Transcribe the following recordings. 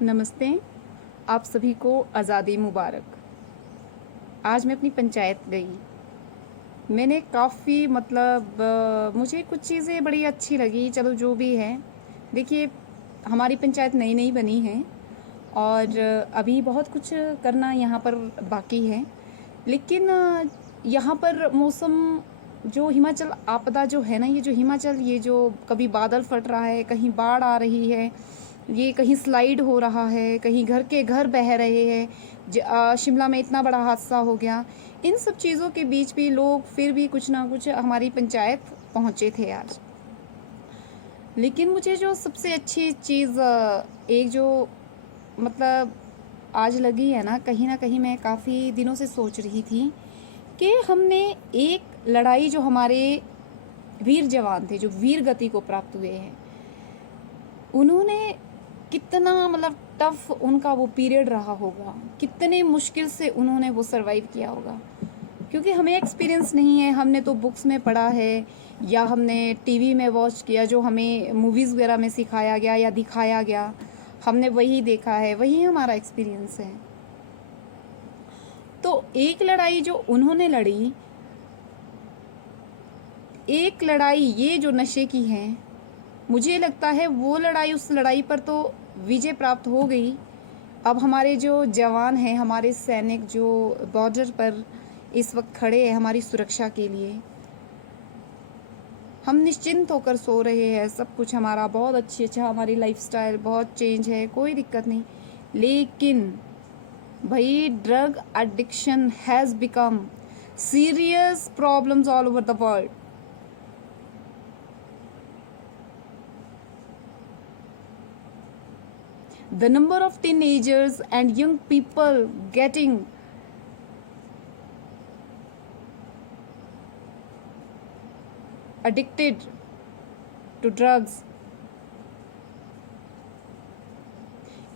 नमस्ते। आप सभी को आज़ादी मुबारक। आज मैं अपनी पंचायत गई। मैंने काफ़ी मुझे कुछ चीज़ें बड़ी अच्छी लगी। चलो जो भी है, देखिए हमारी पंचायत नई नई बनी है और अभी बहुत कुछ करना यहाँ पर बाकी है। लेकिन यहाँ पर मौसम जो हिमाचल आपदा जो है ना, ये जो हिमाचल, ये जो कभी बादल फट रहा है, कहीं बाढ़ आ रही है, ये कहीं स्लाइड हो रहा है, कहीं घर के घर बह रहे हैं, शिमला में इतना बड़ा हादसा हो गया। इन सब चीज़ों के बीच भी लोग फिर भी कुछ ना कुछ हमारी पंचायत पहुँचे थे आज। लेकिन मुझे जो सबसे अच्छी चीज़ एक जो मतलब आज लगी है ना कहीं मैं काफ़ी दिनों से सोच रही थी कि हमने एक लड़ाई जो हमारे वीर जवान थे, जो वीर गति को प्राप्त हुए हैं, उन्होंने कितना टफ उनका वो पीरियड रहा होगा, कितने मुश्किल से उन्होंने वो सरवाइव किया होगा। क्योंकि हमें एक्सपीरियंस नहीं है, हमने तो बुक्स में पढ़ा है या हमने टीवी में वॉच किया, जो हमें मूवीज़ वगैरह में सिखाया गया या दिखाया गया, हमने वही देखा है, वही हमारा एक्सपीरियंस है। तो एक लड़ाई जो उन्होंने लड़ी, एक लड़ाई ये जो नशे की है, मुझे लगता है वो लड़ाई, उस लड़ाई पर तो विजय प्राप्त हो गई। अब हमारे जो जवान हैं, हमारे सैनिक जो बॉर्डर पर इस वक्त खड़े हैं हमारी सुरक्षा के लिए, हम निश्चिंत होकर सो रहे हैं। सब कुछ हमारा बहुत अच्छा, हमारी लाइफस्टाइल बहुत चेंज है, कोई दिक्कत नहीं। लेकिन भाई, drug addiction has become serious problems all over the world. The number of teenagers and young people getting addicted to drugs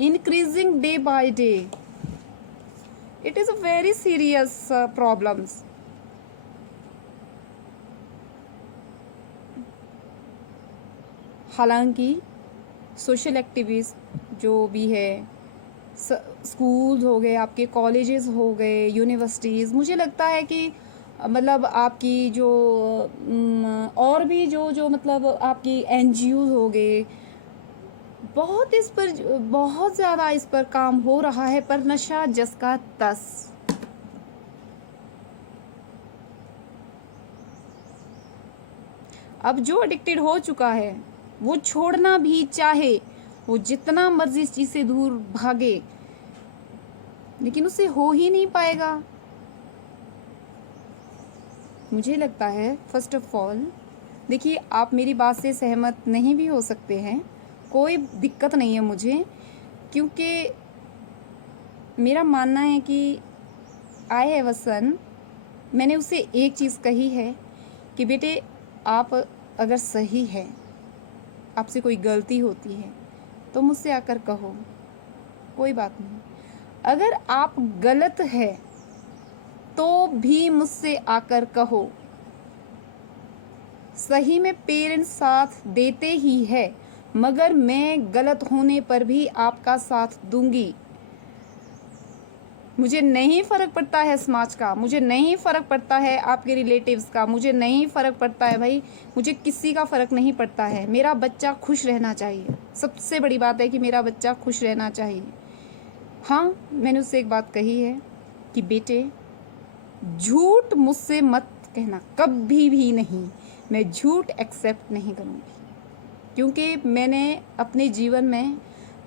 increasing day by day. It is a very serious problems. हालांकि social activist जो भी है, schools हो गए, आपके colleges हो गए, universities, मुझे लगता है कि आपकी जो और भी जो आपकी एनजीओ हो गए, बहुत इस पर, बहुत ज़्यादा इस पर काम हो रहा है। पर नशा जस का तस। अब जो एडिक्टेड हो चुका है, वो छोड़ना भी चाहे, वो जितना मर्जी इस चीज़ से दूर भागे, लेकिन उससे हो ही नहीं पाएगा। मुझे लगता है फर्स्ट ऑफ ऑल, देखिए आप मेरी बात से सहमत नहीं भी हो सकते हैं, कोई दिक्कत नहीं है मुझे, क्योंकि मेरा मानना है कि आई हैव अ सन। मैंने उसे एक चीज़ कही है कि बेटे, आप अगर सही है, आपसे कोई गलती होती है तो मुझसे आकर कहो, कोई बात नहीं। अगर आप गलत है तो भी मुझसे आकर कहो। सही में पेरेंट्स साथ देते ही है, मगर मैं गलत होने पर भी आपका साथ दूंगी। मुझे नहीं फ़र्क पड़ता है समाज का, मुझे नहीं फ़र्क पड़ता है आपके रिलेटिव्स का, मुझे नहीं फ़र्क पड़ता है भाई, मुझे किसी का फ़र्क नहीं पड़ता है। मेरा बच्चा खुश रहना चाहिए। सबसे बड़ी बात है कि मेरा बच्चा खुश रहना चाहिए। हाँ, मैंने उससे एक बात कही है कि बेटे, झूठ मुझसे मत कहना, कभी भी नहीं। मैं झूठ एक्सेप्ट नहीं करूँगी, क्योंकि मैंने अपने जीवन में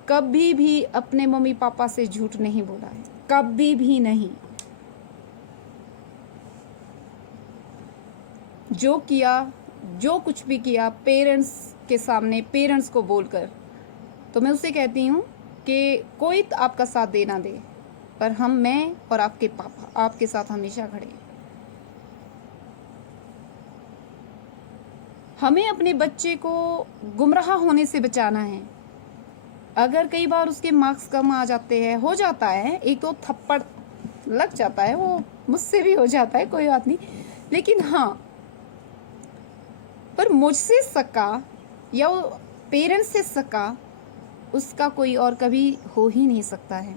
कभी भी अपने मम्मी पापा से झूठ नहीं बोला है, कभी भी नहीं। जो किया, जो कुछ भी किया पेरेंट्स के सामने, पेरेंट्स को बोलकर, तो मैं उससे कहती हूँ कि कोई आपका साथ दे ना दे, पर मैं और आपके पापा आपके साथ हमेशा खड़े हैं। हमें अपने बच्चे को गुमराह होने से बचाना है। अगर कई बार उसके मार्क्स कम आ जाते हैं, हो जाता है, एक तो थप्पड़ लग जाता है, वो मुझसे भी हो जाता है, कोई बात नहीं। लेकिन हाँ, पर मुझसे सका या वो पेरेंट्स से सका, उसका कोई और कभी हो ही नहीं सकता है।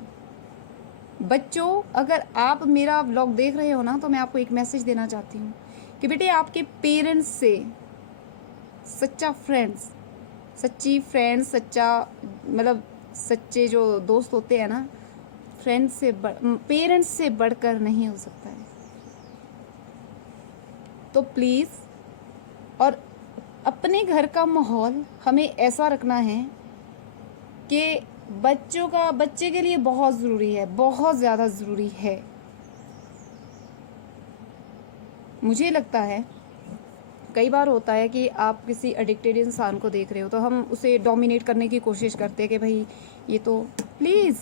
बच्चों, अगर आप मेरा व्लॉग देख रहे हो ना, तो मैं आपको एक मैसेज देना चाहती हूँ कि बेटे, आपके पेरेंट्स से सच्चा फ्रेंड्स, सच्ची फ्रेंड्स, सच्चा मतलब सच्चे जो दोस्त होते हैं ना, फ्रेंड्स से पेरेंट्स से बढ़कर नहीं हो सकता है। तो प्लीज़, और अपने घर का माहौल हमें ऐसा रखना है कि बच्चे के लिए बहुत ज़रूरी है, बहुत ज़्यादा ज़रूरी है। मुझे लगता है कई बार होता है कि आप किसी एडिक्टेड इंसान को देख रहे हो तो हम उसे डोमिनेट करने की कोशिश करते हैं कि भाई ये तो, प्लीज़,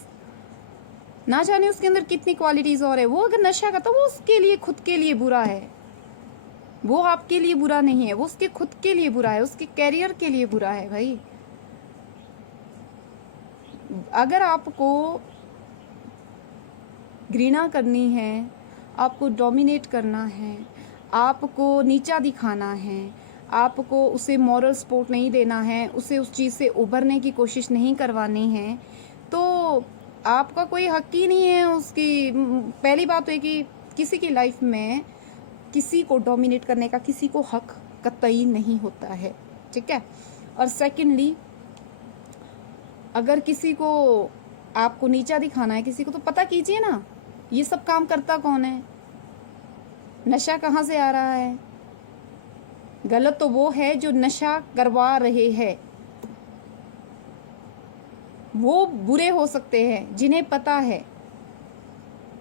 ना जाने उसके अंदर कितनी क्वालिटीज़ और है। वो अगर नशा करता वो उसके लिए, खुद के लिए बुरा है, वो आपके लिए बुरा नहीं है, वो उसके खुद के लिए बुरा है, उसके कैरियर के लिए बुरा है। भाई, अगर आपको घृणा करनी है, आपको डोमिनेट करना है, आपको नीचा दिखाना है, आपको उसे मॉरल सपोर्ट नहीं देना है, उसे उस चीज़ से उभरने की कोशिश नहीं करवानी है, तो आपका कोई हक ही नहीं है उसकी। पहली बात तो है कि किसी की लाइफ में किसी को डोमिनेट करने का किसी को हक कतई नहीं होता है, ठीक है। और सेकेंडली, अगर किसी को आपको नीचा दिखाना है किसी को, तो पता कीजिए ना ये सब काम करता कौन है, नशा कहाँ से आ रहा है। गलत तो वो है जो नशा करवा रहे हैं, वो बुरे हो सकते हैं जिन्हें पता है।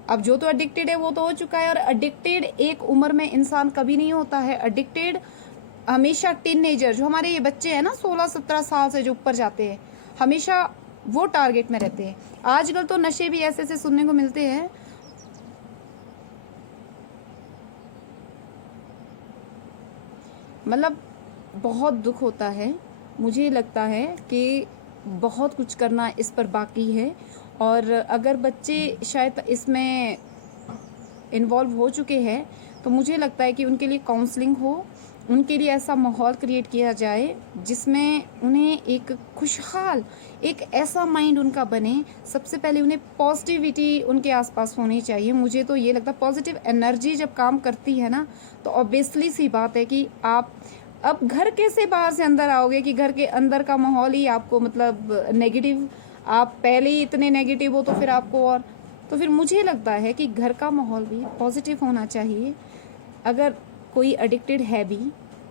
अब जो तो एडिक्टेड है वो तो हो चुका है, और एडिक्टेड एक उम्र में इंसान कभी नहीं होता है। एडिक्टेड हमेशा टीनेजर, जो हमारे ये बच्चे हैं ना 16-17 साल से जो ऊपर जाते हैं, हमेशा वो टारगेट में रहते हैं। आजकल तो नशे भी ऐसे ऐसे सुनने को मिलते हैं, मतलब बहुत दुख होता है। मुझे लगता है कि बहुत कुछ करना इस पर बाकी है, और अगर बच्चे शायद इसमें इन्वॉल्व हो चुके हैं तो मुझे लगता है कि उनके लिए काउंसलिंग हो, उनके लिए ऐसा माहौल क्रिएट किया जाए जिसमें उन्हें एक खुशहाल, एक ऐसा माइंड उनका बने। सबसे पहले उन्हें पॉजिटिविटी उनके आसपास होनी चाहिए। मुझे तो ये लगता है पॉजिटिव एनर्जी जब काम करती है ना, तो ऑब्वियसली सी बात है कि आप अब घर कैसे बाहर से अंदर आओगे कि घर के अंदर का माहौल ही आपको मतलब नेगेटिव, आप पहले ही इतने नेगेटिव हो तो फिर आपको और, तो फिर मुझे लगता है कि घर का माहौल भी पॉजिटिव होना चाहिए। अगर कोई एडिक्टेड है भी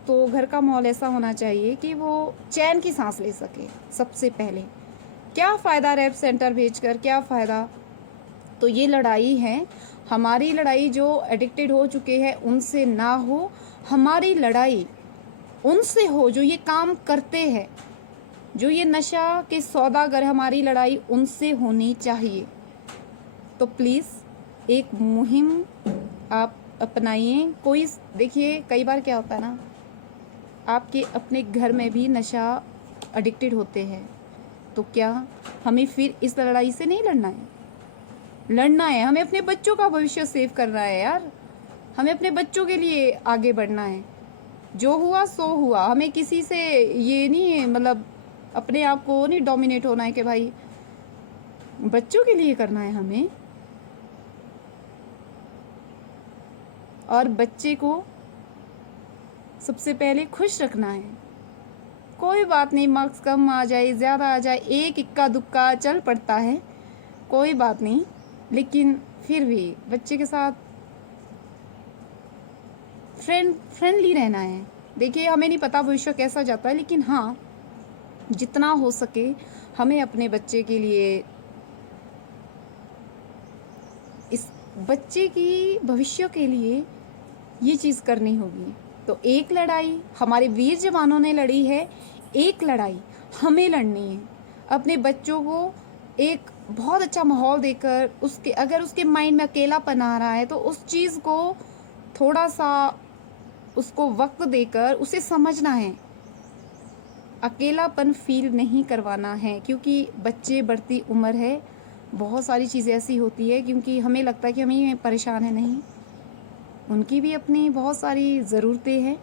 तो घर का माहौल ऐसा होना चाहिए कि वो चैन की सांस ले सके। सबसे पहले क्या फ़ायदा रैप सेंटर भेजकर, क्या फ़ायदा। तो ये लड़ाई है, हमारी लड़ाई जो एडिक्टेड हो चुके हैं उनसे ना हो, हमारी लड़ाई उनसे हो जो ये काम करते हैं, जो ये नशा के सौदागर, हमारी लड़ाई उनसे होनी चाहिए। तो प्लीज़ एक मुहिम आप अपनाइए। कोई देखिए, कई बार क्या होता है ना, आपके अपने घर में भी नशा एडिक्टेड होते हैं, तो क्या हमें फिर इस लड़ाई से नहीं लड़ना है? लड़ना है, हमें अपने बच्चों का भविष्य सेव करना है यार, हमें अपने बच्चों के लिए आगे बढ़ना है। जो हुआ सो हुआ, हमें किसी से ये नहीं, मतलब अपने आप को नहीं डोमिनेट होना है कि भाई बच्चों के लिए करना है हमें। और बच्चे को सबसे पहले खुश रखना है। कोई बात नहीं, मार्क्स कम आ जाए, ज़्यादा आ जाए, एक इक्का दुक्का चल पड़ता है, कोई बात नहीं, लेकिन फिर भी बच्चे के साथ फ्रेंडली रहना है। देखिए, हमें नहीं पता भविष्य कैसा जाता है, लेकिन हाँ, जितना हो सके हमें अपने बच्चे के लिए, इस बच्चे की भविष्य के लिए ये चीज़ करनी होगी। तो एक लड़ाई हमारे वीर जवानों ने लड़ी है, एक लड़ाई हमें लड़नी है। अपने बच्चों को एक बहुत अच्छा माहौल देकर, उसके अगर उसके माइंड में अकेलापन आ रहा है तो उस चीज़ को थोड़ा सा उसको वक्त देकर उसे समझना है, अकेलापन फील नहीं करवाना है। क्योंकि बच्चे, बढ़ती उम्र है, बहुत सारी चीज़ें ऐसी होती है, क्योंकि हमें लगता है कि हम ही परेशान है, नहीं, उनकी भी अपनी बहुत सारी ज़रूरतें हैं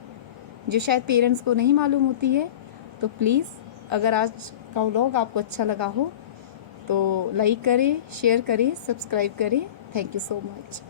जो शायद पेरेंट्स को नहीं मालूम होती है। तो प्लीज़ अगर आज का व्लॉग आपको अच्छा लगा हो तो लाइक करें, शेयर करें, सब्सक्राइब करें। Thank you so much.